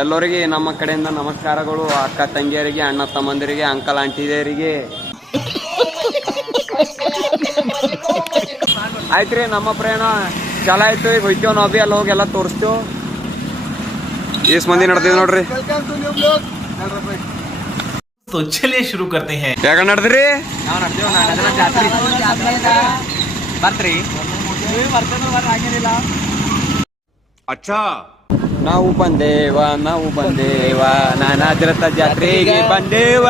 ಎಲ್ಲರಿಗೆ ನಮ್ಮ ಕಡೆಯಿಂದ ನಮಸ್ಕಾರಗಳು. ಅಕ್ಕ ತಂಗಿಯರಿಗೆ, ಅಣ್ಣ ತಮ್ಮಂದಿರಿಗೆ, ಅಂಕಲ್ ಆಂಟಿದರಿಗೆ ಆಯ್ತ್ರಿ. ನಮ್ಮ ಪ್ರಯಾಣ ಚಲ ಆಯ್ತು. ಈಗ ಹೋಯ್ತೇವ್ ನಾವು ಬಿ ಅಲ್ಲಿ ಹೋಗಿ ಎಲ್ಲ ತೋರಿಸ್ತೇವ್. ಎಷ್ಟು ಮಂದಿ ನಡ್ದೀವಿ ನೋಡ್ರಿ. तो चलिए शुरू करते हैं. ಯಾಕ ನಡ್ದ್ರಿ? अच्छा ನಾವು ಬಂದೇವ ನಾನಾದ್ರತ ಜಾತ್ರೆಗೆ ಬಂದೇವ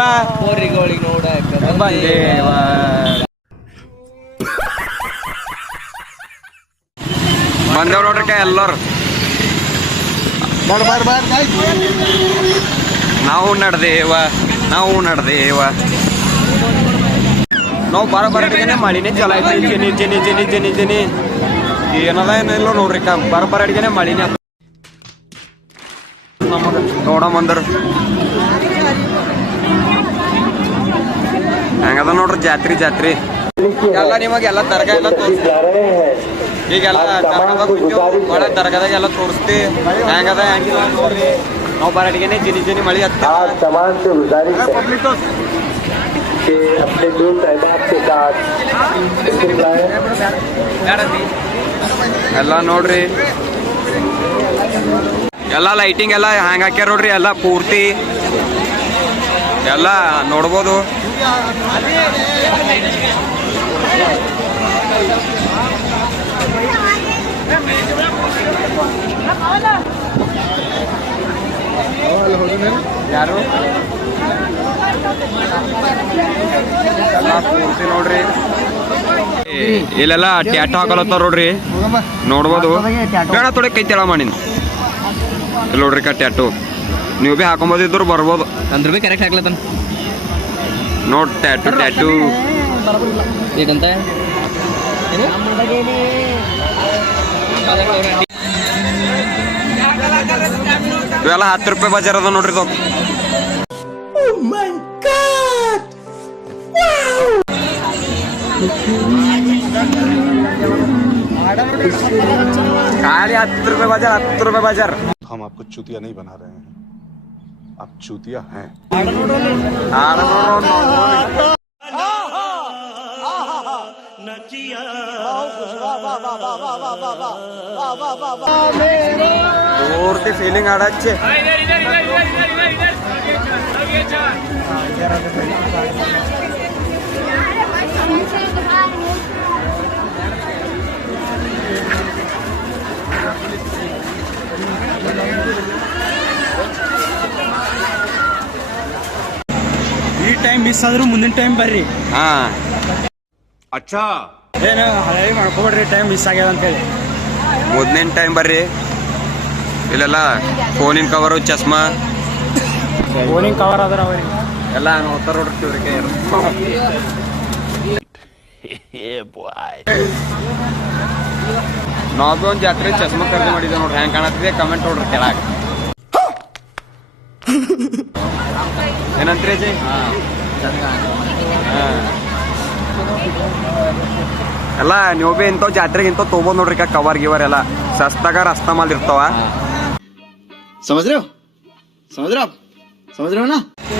ಬಂದೇವ. ಬಂದೇವ್ ನೋಡ್ರಿ ಎಲ್ಲರು. ನಾವು ನಡೆದೇವ ನಾವು ಬರಬರಡಿಗೆನೆ ಮಳಿನೇ ಚಲ ಆಯ್ತು. ಜನಿ ಜನಿ ಜನಿ ಜನಿ ಜನಿ ಏನದ ಏನಿಲ್ಲ ನೋಡ್ರಿ. ಬರಬರಡಿಗೆನೆ ಮಳಿನೇ ನಮಗ ನೋಡಮಂದ್ರ ಹೆಂಗದ ನೋಡ್ರಿ ಜಾತ್ರಿ ಎಲ್ಲ. ನಿಮಗೆಲ್ಲ ದರ್ಗಾ ಎಲ್ಲ ತೋರಿಸ್ತಿ. ಈಗೆಲ್ಲ ದರ್ಗಾದಾಗ ಹೋಗ್ತೀವಿ. ಒಳ್ಳೆ ದರ್ಗಾದಾಗ ಎಲ್ಲ ತೋರಿಸ್ತಿ ಹೆಂಗದ ಹೆಂಗಿಲ್ಲ ನೋಡ್ರಿ. ನಾವು ಬರಡಿಗೆನೆ ಜನಿ ಜನಿ ಮಳಿ ಹತ್ತ. ಎಲ್ಲ ನೋಡ್ರಿ. ಎಲ್ಲ ಲೈಟಿಂಗ್ ಎಲ್ಲ ಹ್ಯಾಂಗ ಹಾಕ್ಯಾರ ನೋಡ್ರಿ. ಎಲ್ಲ ಪೂರ್ತಿ ಎಲ್ಲ ನೋಡ್ಬೋದು. ಯಾರು ಎಲ್ಲ ಪೂರ್ತಿ ನೋಡ್ರಿ. ಇಲ್ಲೆಲ್ಲ ಟ್ಯಾಟೋ ಹಾಕಲತ್ತಾರ ನೋಡ್ರಿ. ನೋಡ್ಬೋದು. ಬೇಡ ತೊಡೆ ಕೈ ತೆಳ ಮಾಡಿನ ನೋಡ್ರಿ ಟ್ಯಾಟೋ. ನೀವು ಬಿ ಹಾಕೊಂಬೋದಿದ್ರು ಬರ್ಬೋದು. ಅಂದ್ರ ಬಿ ಕರೆಕ್ಟ್ ಹಾಕ್ಲತ್ತಾನ ನೋಡ್ ಟ್ಯಾಟೂ ಏನಂತ ಇವೆಲ್ಲ 10 ರೂಪಾಯಿ ಬಜಾರ್ ಅದ ನೋಡ್ರಿ. ಖಾಲಿ 10 ರೂಪಾಯಿ ಬಜಾರ್. हम आपको चूतिया नहीं बना रहे हैं, आप चूतिया हैं. ಪೂರ್ತಿ ಫೀಲಿಂಗ್ ಆಡಚ್ಚೆ. ಈ ಟೈಮ್ ಮಿಸ್ ಆದ್ರೂ ಮುಂದಿನ ಟೈಮ್ ಬರ್ರಿ. ಹಾ अच्छा ಏನು ಹಳೆ ಮಾಡ್ಕೊಬೇಡ್ರಿ. ಟೈಮ್ ಮಿಸ್ ಆಗ್ಯದ ಅಂತೇಳಿ ಮೊದಲಿನ ಟೈಮ್ ಬರ್ರಿ. ಇಲ್ಲೆಲ್ಲ ಫೋನಿನ ಕವರು, ಚಸ್ಮಾ, ಫೋನಿಂಗ್ ಕವರ್ ಅದ್ರ ಅವ್ರಿಗೆ ಎಲ್ಲ ನೋಡ್ತಾರ ನೋಡ್ರಿ. ನಾವು ಬಿ ಒಂದು ಜಾತ್ರೆ ಚಸ್ಮಾ ಖರೀದಿ ಮಾಡಿದ್ದೆ ನೋಡ್ರಿ. ಹೆಂಗ್ ಕಾಣತ್ತಿದೆ ಕಮೆಂಟ್ ನೋಡ್ರಿ ಕೆಳಗೆ. ಏನಂತ್ರಿ ಅಜಯ್? ಎಲ್ಲ ನೀವು ಬಿ ಇಂಥವು ಜಾತ್ರೆಗೆ ಇಂಥವು ತೊಗೊಂಡ್ ನೋಡ್ರಿ. ಕವರ್ ಗಿವರ್ ಎಲ್ಲ ಸಸ್ತಾಗ ರಸ್ತಾ ಮಾಲ್ ಇರ್ತಾವ.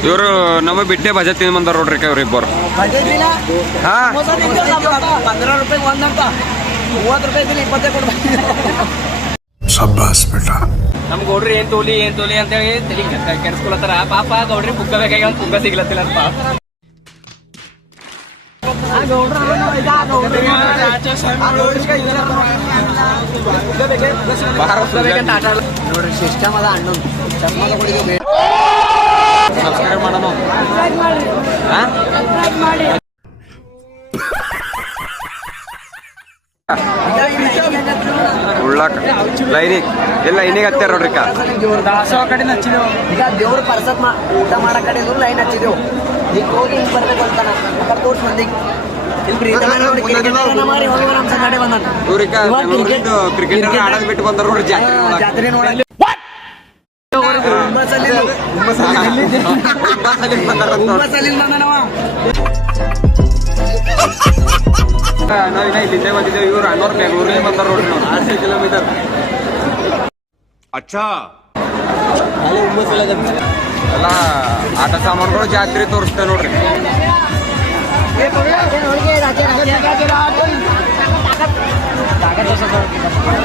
ಇವರು ನಮ್ಮ ಬಿಟ್ಟೆ ಬಜೆ ತಿಂದ್ ಬಂದಾರ ನೋಡ್ರಿ ಇವ್ರ ಇಬ್ಬರು. ಹಾ शाबाश बेटा. ನಮ್ ಗೌಡ್ರಿ ಏನ್ ತೋಲಿ ಅಂತ ಹೇಳಿ ತಲೆ ಕೆಡಿಸ್ಕೊಳತ್ತಾರ. ಪಾಪ ಗೌಡ್ರಿ ಬುಕ್ಕ ಬೇಕಾಗಿ ಒಂದು ಬುಕ್ಕ ಸಿಗ್ಲತ್ತಿಲ್ಲ ಅಂತ. ನೋಡ್ರಿ ಸಿಸ್ಟಮ್ ಅದ. ಅಣ್ಣ ಸಬ್ಸ್ಕ್ರೈಬ್ ಮಾಡೋಣ. ಉಳ್ಳಾಕ ಲೈನಿಗೆ ಎಲ್ಲ ಲೈನಿಗೆ ಹತ್ತಾರ ನೋಡ್ರಿ. ದಾಸೋ ಕಡೆ ಹಚ್ಚಿದೆವು. ಈಗ ದೇವ್ರ ಪರ್ಸತ್ ಊಟ ಮಾಡೋ ಕಡೆ ಲೈನ್ ಹಚ್ಚಿದೆವು. ಈಗ ಹೋಗಿ ಹಿಂಗ್ ಬರ್ಬೇಕು ಅಂತಾನ ತೋರ್ಸ್ ಮಂದಿಗೆ. ಕ್ರಿಕೆಟ್ ಆಡೋದ್ ಬಿಟ್ಟು ಬಂದಾರ ನೋಡ್ರಿ ಜಾತ್ರೆ ನೋಡಲ್ಲಿ. ನಾವಿನ್ನ ಇಲ್ಲಿಂದೇ ಬಂದಿದ್ದೇವೆ. ಇವ್ರು ಅಣ್ಣವ್ರು ಬೆಂಗಳೂರಲ್ಲಿ ಬಂದಾರ ನೋಡ್ರಿ. ನಾವು 60 ಕಿಲೋಮೀಟರ್. अच्छा ಎಲ್ಲ ಆಟ ಸಾಮಾನುಗಳು ಜಾತ್ರೆ ತೋರಿಸ್ತೇವೆ ನೋಡ್ರಿ. ಹೋಳಿಗೆ